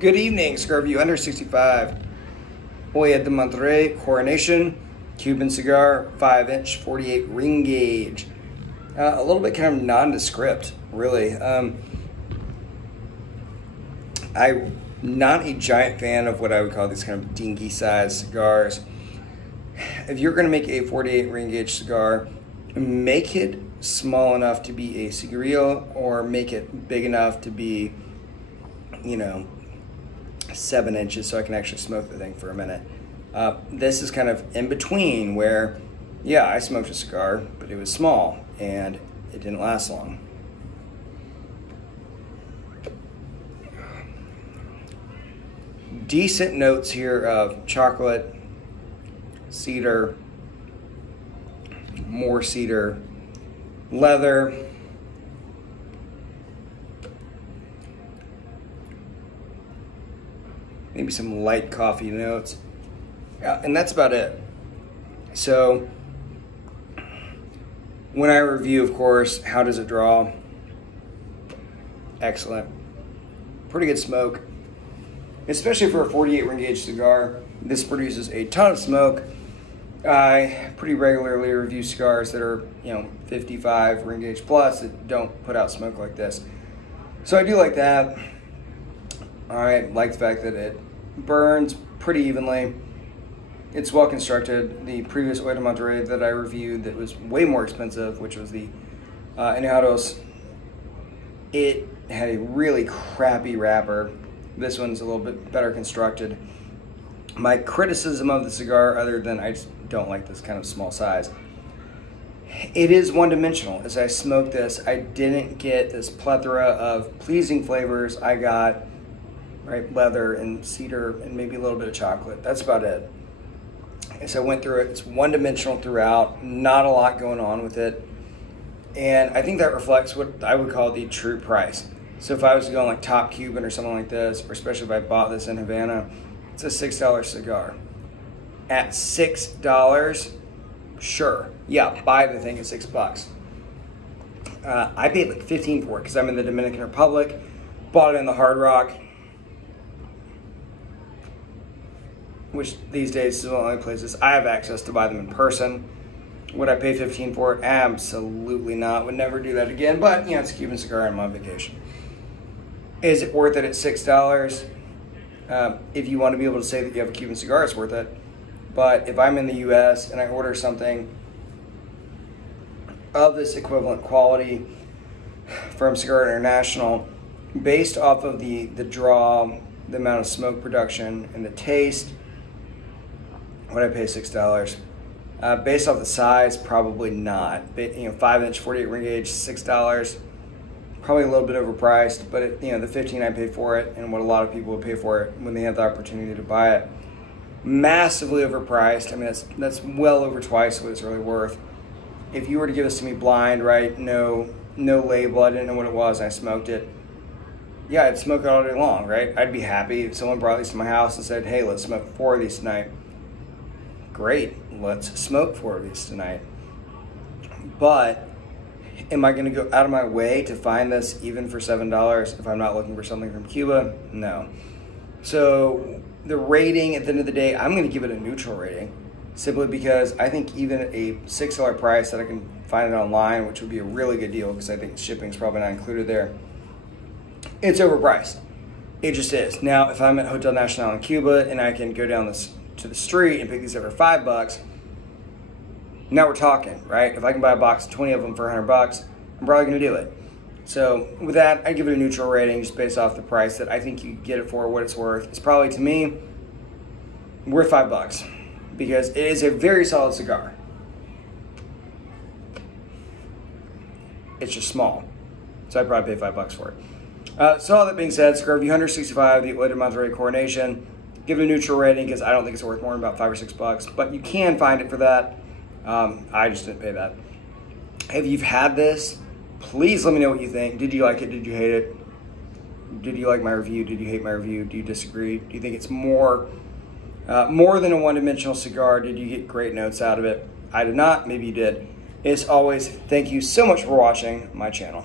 Good evening, Cigar Review under 65. Hoya de Monterrey, Coronation, Cuban cigar, 5-inch, 48 ring gauge. A little bit kind of nondescript, really. I'm not a giant fan of what I would call these kind of dinky size cigars. If you're going to make a 48 ring gauge cigar, make it small enough to be a cigarillo, or make it big enough to be, 7 inches, so I can actually smoke the thing for a minute. This is kind of in between, where, yeah, I smoked a cigar, but it was small and it didn't last long. Decent notes here of chocolate, cedar, more cedar, leather, maybe some light coffee notes, and that's about it. So when I review, of course, how does it draw? Excellent. Pretty good smoke, especially for a 48 ring gauge cigar. This produces a ton of smoke. I pretty regularly review cigars that are 55 ring gauge plus that don't put out smoke like this, so I do like that. I like the fact that it burns pretty evenly. It's well constructed. The previous Hoya de Monterrey that I reviewed that was way more expensive, which was the Untitled, it had a really crappy wrapper. This one's a little bit better constructed. My criticism of the cigar, other than I just don't like this kind of small size, it is one-dimensional. As I smoked this, I didn't get this plethora of pleasing flavors. I got leather and cedar and maybe a little bit of chocolate. That's about it. As I went through it, it's one-dimensional throughout, not a lot going on with it. And I think that reflects what I would call the true price. So if I was to go on like Top Cuban or something like this, or especially if I bought this in Havana, it's a $6 cigar. At $6, sure, yeah, buy the thing at $6. I paid like $15 for it because I'm in the Dominican Republic. Bought it in the Hard Rock, which these days is one of the only places I have access to buy them in person. Would I pay $15 for it? Absolutely not. Would never do that again. But it's a Cuban cigar and I'm on vacation. Is it worth it at $6? If you want to be able to say that you have a Cuban cigar, it's worth it. But if I'm in the U.S. and I order something of this equivalent quality from Cigar International, based off of the draw, the amount of smoke production, and the taste, would I pay $6? Based off the size, probably not. 5-inch, 48 ring gauge, $6. Probably a little bit overpriced, but the $15 I paid for it, and what a lot of people would pay for it when they have the opportunity to buy it, massively overpriced. I mean, that's well over twice what it's really worth. If you were to give this to me blind, right, no label, I didn't know what it was, and I smoked it, yeah, I'd smoke it all day long, right? I'd be happy if someone brought these to my house and said, hey, let's smoke 4 of these tonight. Great, let's smoke 4 of these tonight. But am I going to go out of my way to find this even for $7 if I'm not looking for something from Cuba? No. So the rating, at the end of the day, I'm going to give it a neutral rating, simply because I think even at a $6 price that I can find it online, which would be a really good deal because I think shipping is probably not included there, it's overpriced. It just is. Now, if I'm at Hotel Nacional in Cuba and I can go down to the street and pick these up for $5, now we're talking, right? If I can buy a box of 20 of them for $100, I'm probably going to do it. So with that, I give it a neutral rating just based off the price that I think you get it for, what it's worth. It's probably, to me, worth $5 because it is a very solid cigar. It's just small. So I'd probably pay $5 for it. So all that being said, Cigar Review 165, the Hoya de Monterrey Coronation. Give it a neutral rating because I don't think it's worth more than about $5 or $6, but you can find it for that. I just didn't pay that. If you've had this, please let me know what you think. Did you like it? Did you hate it? Did you like my review? Did you hate my review? Do you disagree? Do you think it's more than a one-dimensional cigar? Did you get great notes out of it? I did not. Maybe you did. As always, thank you so much for watching my channel.